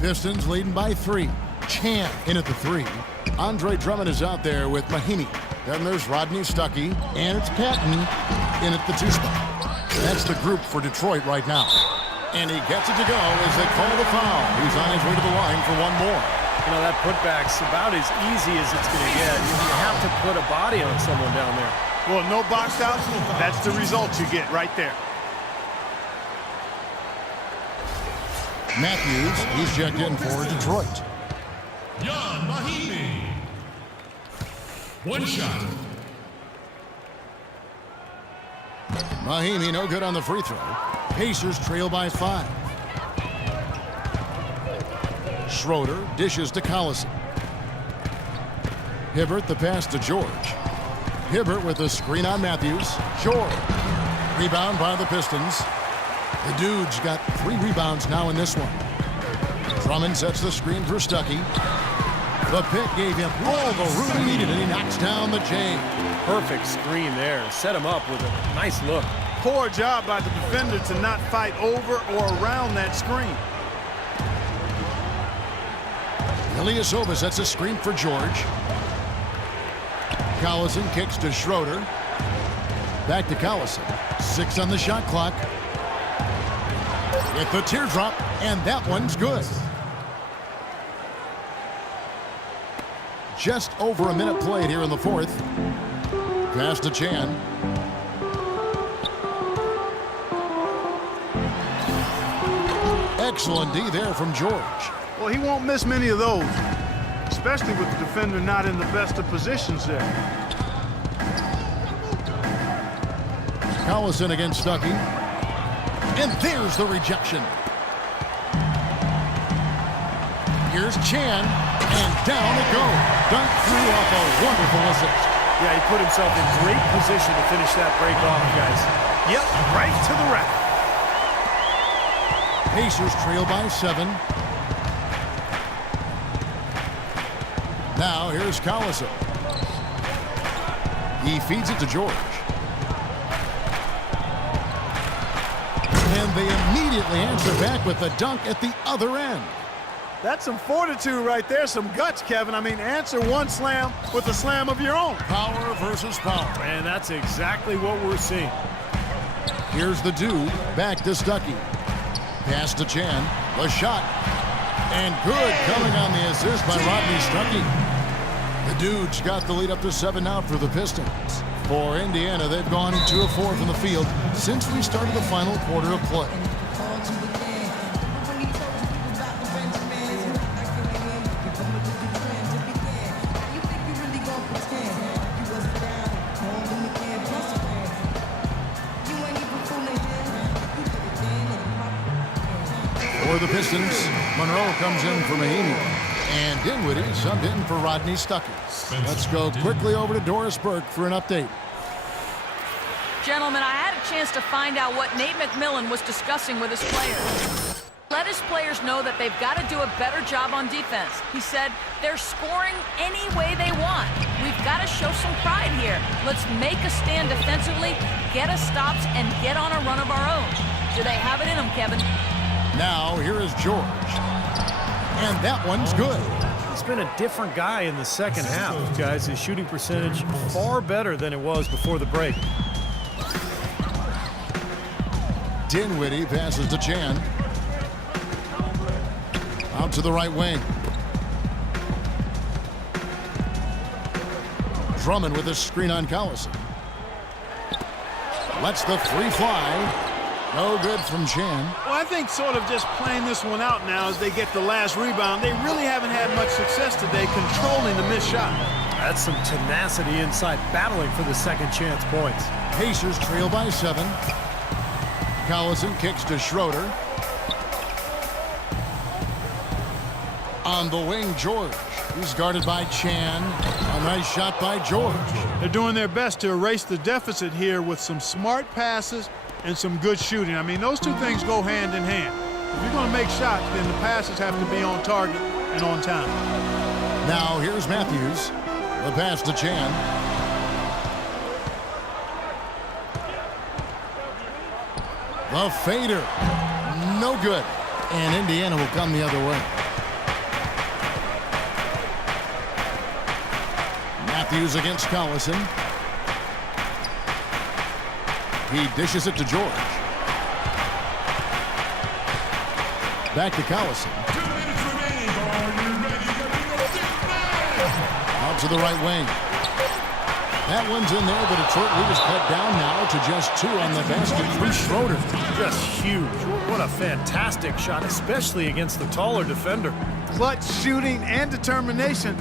Pistons leading by 3. Chan in at the 3. Andre Drummond is out there with Mahinmi. Then there's Rodney Stuckey, and it's Patton in at the 2 spot. That's the group for Detroit right now. And he gets it to go as they call the foul. He's on his way to the line for one more. You know, that putback's about as easy as it's going to get. You have to put a body on someone down there. Well, no box out. That's the result you get right there. Matthews, he's checked in for Detroit. Jan Mahinmi. One shot. Mahinmi no good on the free throw. Pacers trail by 5. Schroeder dishes to Collison. Hibbert the pass to George. Hibbert with the screen on Matthews. George. Rebound by the Pistons. The Dudes got 3 rebounds now in this one. Drummond sets the screen for Stuckey. The pick gave him all the room he needed, and he knocks down the J. Perfect screen there. Set him up with a nice look. Poor job by the defender to not fight over or around that screen. Ilyasova sets a screen for George. Collison kicks to Schroeder. Back to Collison. 6 on the shot clock. Get the teardrop, and that one's good. Just over a minute played here in the 4th. Pass to Chan. Excellent D there from George. Well, he won't miss many of those, especially with the defender not in the best of positions there. Collison against Stuckey. And there's the rejection. Here's Chan, and down it goes. Dunk through off a wonderful assist. Yeah, he put himself in great position to finish that break off, guys. Yep, right to the rack. Pacers trail by 7. Now here's Collison. He feeds it to George. And they immediately answer back with the dunk at the other end. That's some fortitude right there, some guts, Kevin. I mean, answer one slam with a slam of your own. Power versus power. And that's exactly what we're seeing. Here's the Dude, back to Stuckey. Pass to Chan, the shot. And good coming on the assist by Rodney Stuckey. The Dudes got the lead up to 7 now for the Pistons. For Indiana, they've gone 2 of 4 from the field since we started the final quarter of play. For the Pistons, Monroe comes in for Mahinmi. And Dinwiddie subbed in for Rodney Stuckey. Let's go quickly over to Doris Burke for an update. Gentlemen, I had a chance to find out what Nate McMillan was discussing with his players. Let his players know that they've got to do a better job on defense. He said they're scoring any way they want. We've got to show some pride here. Let's make a stand defensively, get us stops, and get on a run of our own. Do they have it in them, Kevin? Now, here is George. And that one's good. He's been a different guy in the second half, guys. His shooting percentage far better than it was before the break. Dinwiddie passes to Chan. Out to the right wing. Drummond with a screen on Collison. Lets the 3 fly. No good from Chan. Well, I think sort of just playing this one out now as they get the last rebound. They really haven't had much success today controlling the missed shot. That's some tenacity inside, battling for the second chance points. Pacers trail by 7. Collison kicks to Schroeder. On the wing, George. He's guarded by Chan. A nice shot by George. They're doing their best to erase the deficit here with some smart passes and some good shooting. I mean, those two things go hand in hand. If you're going to make shots, then the passes have to be on target and on time. Now here's Matthews. The pass to Chan. The fader. No good. And Indiana will come the other way. Matthews against Collison. He dishes it to George. Back to Collison. 2 minutes remaining. Are you ready? Out to the right wing. That one's in there. The Detroit lead is cut down now to just 2 on the basket for Schroeder. Just huge. What a fantastic shot, especially against the taller defender. Clutch shooting and determination.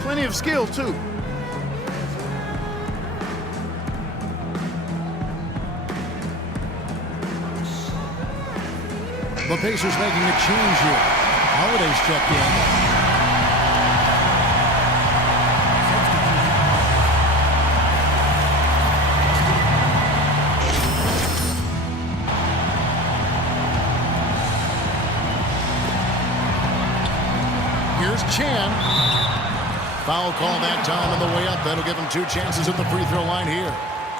Plenty of skill, too. The Pacers making a change here. Holiday's checked in. Here's Chan. Foul call that time on the way up. That'll give him 2 chances at the free throw line here.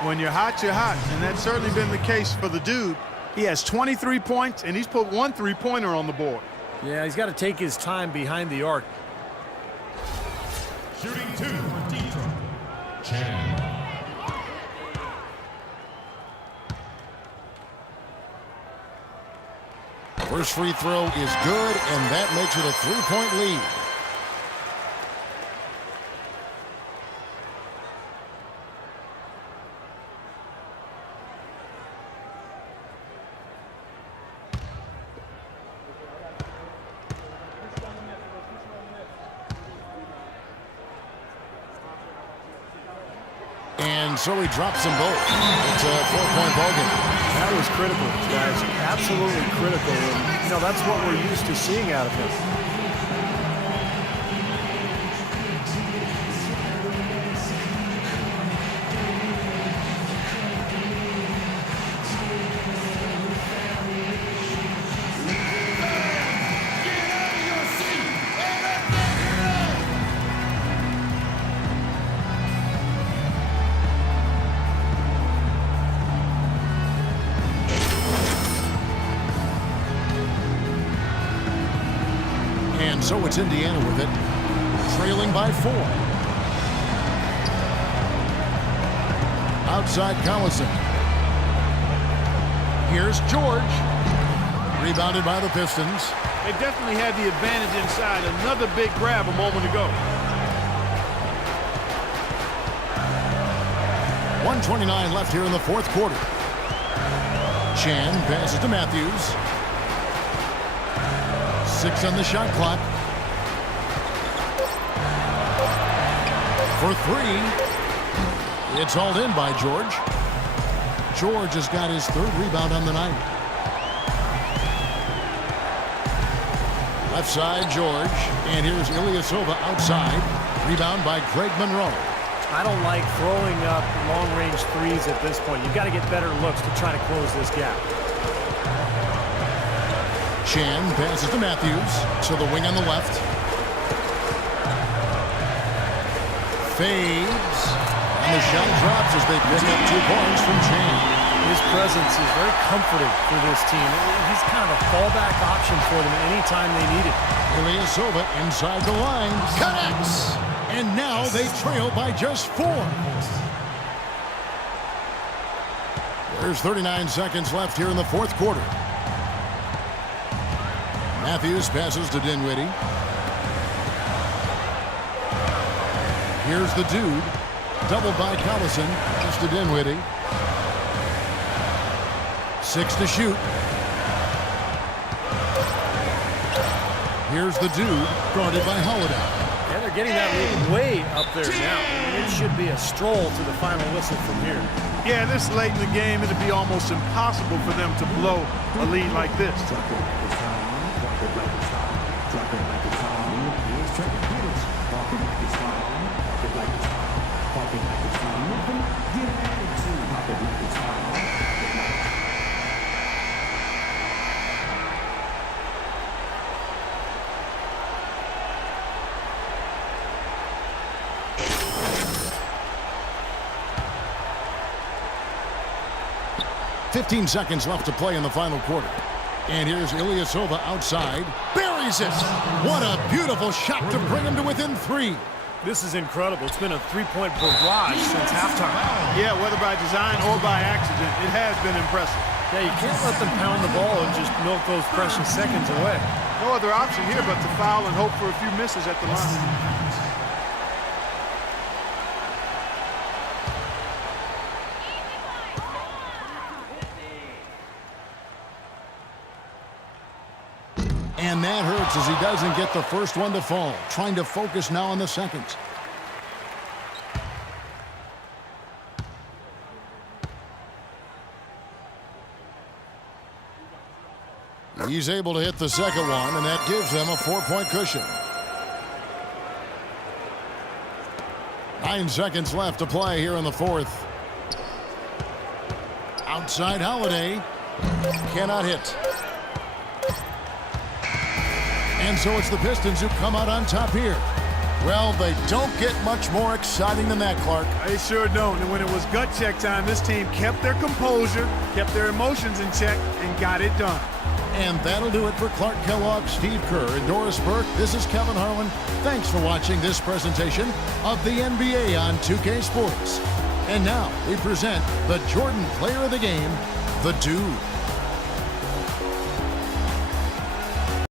When you're hot, you're hot. And that's certainly been the case for the dude. He has 23 points, and he's put 1 3-pointer on the board. Yeah, he's got to take his time behind the arc. Shooting 2 for Detroit. Chan. First free throw is good, and that makes it a 3-point lead. And so he drops them both. It's a 4-point ballgame. That was critical, guys. Absolutely critical. And, you know, that's what we're used to seeing out of him. So it's Indiana with it, trailing by 4. Outside Collison. Here's George. Rebounded by the Pistons. They definitely had the advantage inside. Another big grab a moment ago. 1:29 left here in the 4th quarter. Chan passes to Matthews. 6 on the shot clock. For 3. It's hauled in by George. George has got his 3rd rebound on the night. Left side, George. And here's Ilyasova outside. Rebound by Greg Monroe. I don't like throwing up long-range threes at this point. You've got to get better looks to try to close this gap. Chan passes to Matthews. To the wing on the left. Fades. And the shot drops as they pick up 2 points from Chan. His presence is very comforting for this team. He's kind of a fallback option for them anytime they need it. Ilyasova inside the line. Connects. And now they trail by just 4. There's 39 seconds left here in the 4th quarter. Matthews passes to Dinwiddie. Here's the dude. Doubled by Collison. Just to Dinwiddie. 6 to shoot. Here's the dude. Guarded by Holiday. Yeah, they're getting that lead way up there now. It should be a stroll to the final whistle from here. Yeah, this late in the game, it'd be almost impossible for them to blow a lead like this. .15 seconds left to play in the final quarter. And here's Ilyasova outside. Buries it! What a beautiful shot to bring him to within 3. This is incredible. It's been a three-point barrage since halftime. Yeah, whether by design or by accident, it has been impressive. Yeah, you can't let them pound the ball and just milk those precious seconds away. No other option here but to foul and hope for a few misses at the line. And that hurts as he doesn't get the first one to fall. Trying to focus now on the seconds. He's able to hit the second one, and that gives them a 4-point cushion. 9 seconds left to play here in the fourth. Outside Holiday. Cannot hit. And so it's the Pistons who come out on top here. Well, they don't get much more exciting than that, Clark. They sure don't. And when it was gut check time, this team kept their composure, kept their emotions in check, and got it done. And that'll do it for Clark Kellogg, Steve Kerr, and Doris Burke. This is Kevin Harlan. Thanks for watching this presentation of the NBA on 2K Sports. And now we present the Jordan Player of the Game, the Dude.